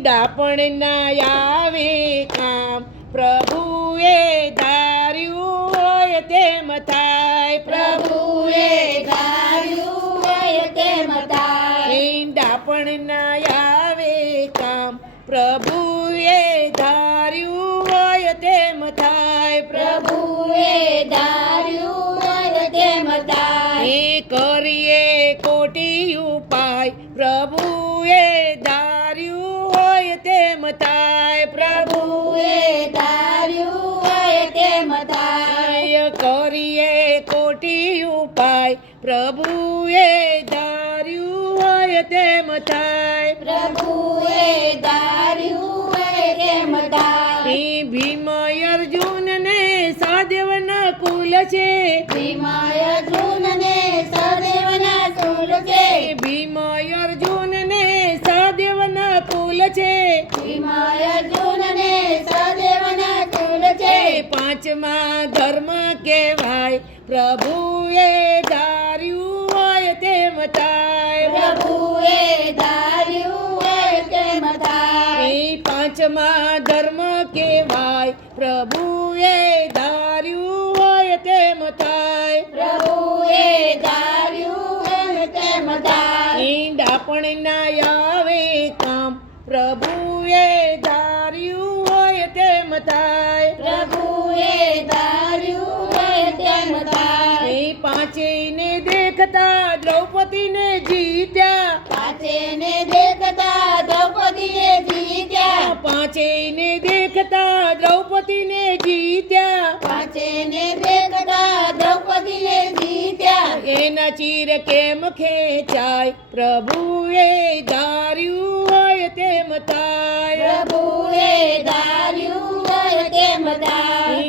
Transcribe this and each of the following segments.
ડાપણ ના આવે કામ પ્રભુએ ધાર્યું હોય તેમ થાય. પ્રભુએ ધાર્યું હોય તેમ થાય. ડાપણ ના આવે કામ પ્રભુએ ધાર્યું હોય તેમ થાય. પ્રભુએ ધાર્યું હોય તેમ થાય. કરીએ કોટી ઉપાય પ્રભુએ ધાર્યું હોય તેમ થાય. પ્રભુએ ધાર્યું હોય તેમ થાય. કરીએ કોટી ઉપાય પ્રભુએ ધાર્યું હોય તેમ થાય. પ્રભુએ ધાર્યું હોય તેમ થાય. ભીમ અર્જુન ને સહદેવના કુલ છે. ભીમ અર્જુન ને સહદેવના કુલ છે. ભીમ અર્જુન ને સહદેવના કુલ છે. ભીમ અર્જુન ને સહદેવના કુલ છે. પાંચમા ધર્મ કહેવાય પ્રભુએ ધાર્યું હોય તેમ થાય. પ્રભુએ ધાર્યું હોય તેમ થાય. પાંચમા ધર્મ કહેવાય પ્રભુએ ધાર્યું હોય તેમ થાય. પ્રભુએ ધાર્યું હોય તેમ થાય. ડાપણ ના આવે કામ પ્રભુએ ધાર્યું હોય તેમ થાય. પ્રભુએ ધાર્યું હોય તેમ થાય. પાંચેયને દેખતા દ્રૌપદીને જીત્યા. પાંચેયને દેખતા દ્રૌપદીને જીત્યા. પાંચેયને દેખતા દ્રૌપદીને જીત્યા. પાંચેયને દેખતા દ્રૌપદીને જીત્યા. એના ચીર કેમ ખેંચાય પ્રભુએ ધાર્યું હોય તેમ થાય. પ્રભુએ ધાર્યું હોય તેમ થાય.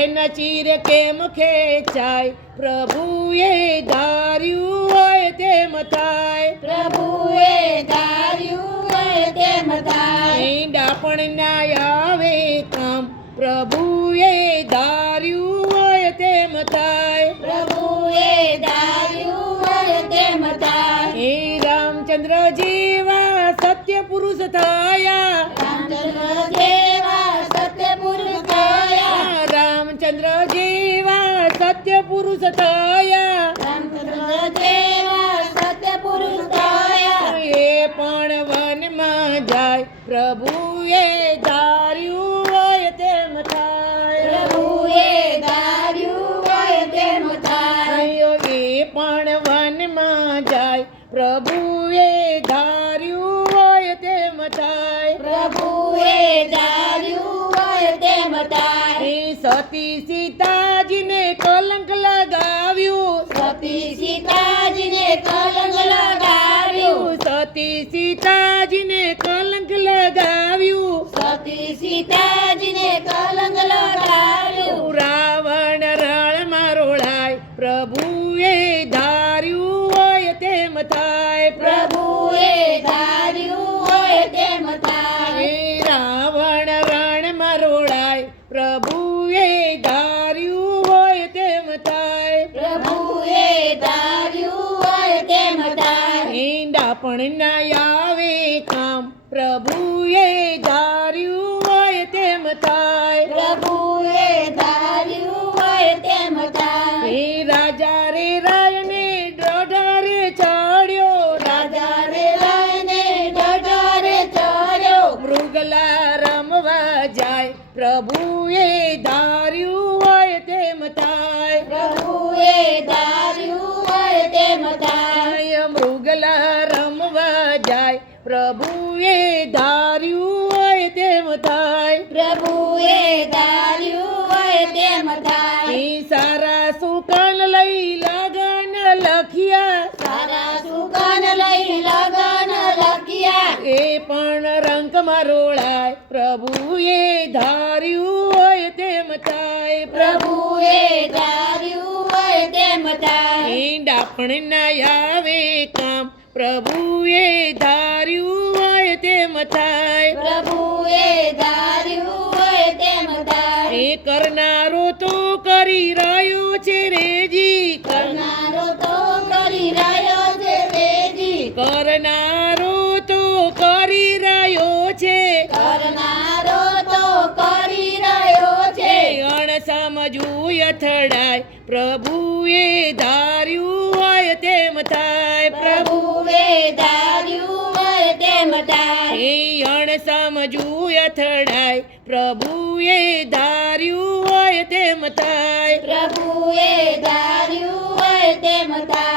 એના ચીર કેમ ખેંચાય પ્રભુએ ધાર્યું હોય તેમ થાય. પ્રભુએ ધાર્યું હોય તેમ થાય. ડાપણ ના આવે કામ પ્રભુએ ધાર્યું હોય તેમ થાય. પ્રભુએ ધાર્યું હોય તેમ થાય. રામચંદ્ર જેવા સત્ય પુરુષ થયા. રામચંદ્ર જેવા સત્ય પુરુષ થયા. રામચંદ્ર જેવા સત્ય પુરુષ થયા. રામચંદ્ર જેવા સત્ય પુરુષ થયા. એ પણ વનમાં જાય પ્રભુએ ધાર્યું હોય તેમ થાય. પ્રભુએ ધાર્યું હોય તેમ થાય. એ પણ વનમાં જાય પ્રભુએ ધાર્યું હોય તેમ થાય. પ્રભુએ ધાર્યું હોય તેમ થાય. સતી સીતાજીને કલંક લગાવ્યું. સતી સીતાજીને કલંક લગાવ્યું. સતી સીતાજીને કલંક લગાવ્યું. સતી સીતાજીને કલંક લગાવ્યું. રાવણ રણમાં રોળાય પ્રભુએ ધાર્યું હોય તેમ થાય. પ્રભુએ ધાર્યું હોય તેમ થાય. રાવણ રણમાં રોળાય પ્રભુએ ધાર્યું હોય તેમ થાય. પ્રભુએ ધાર્યું હોય તેમ થાય. ડાપણ ના આવે કામ પ્રભુએ ધાર્યું હોય તેમ થાય. પ્રભુએ ધાર્યું હોય તેમ થાય. રાજા રે રાયને ડઢારે ચડ્યો. રાજા રે રાયને ડઢારે ચડ્યો. મૃગલા રમવા જાય પ્રભુએ ધાર્યું હોય તેમ થાય. પ્રભુએ ધાર્યું હોય તેમ થાય. મૃગલા રમવા જાય પ્રભુએ ધાર્યું હોય તેમ થાય. પ્રભુએ ધાર્યું હોય તેમ થાય. સારા સુકન લઈ લગન લખ્યા. સારા સુકન લઈ લગન લખ્યા. એ પણ રંગમાં રોળાય પ્રભુએ ધાર્યું હોય તેમ થાય. પ્રભુએ ધાર્યું હોય તેમ થાય. ડાપણ ના આવે કામ પ્રભુએ ધાર્યું હોય તેમ થાય. પ્રભુએ ધાર્યું હોય તેમ થાય. કરનારો તો કરી રહ્યો છે રેજી. કરનારો તો કરી રહ્યો છે રેજી. કરનારો કરનારો તો કરી રહ્યો છે કરનારો તો કરી રહ્યો છે અણસમજવું અથડાય પ્રભુએ ધાર્યું હોય તેમ થાય પ્રભુએ ધાર્યું હોય તેમ થાય એ અણસમજવું અથડાય પ્રભુએ ધાર્યું હોય તેમ થાય પ્રભુએ ધાર્યું હોય તેમ થાય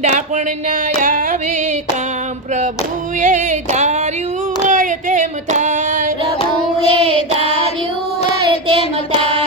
ડાપણ ના આવે કામ પ્રભુએ ધાર્યું હોય તેમ થાય પ્રભુએ ધાર્યું હોય તેમ થાય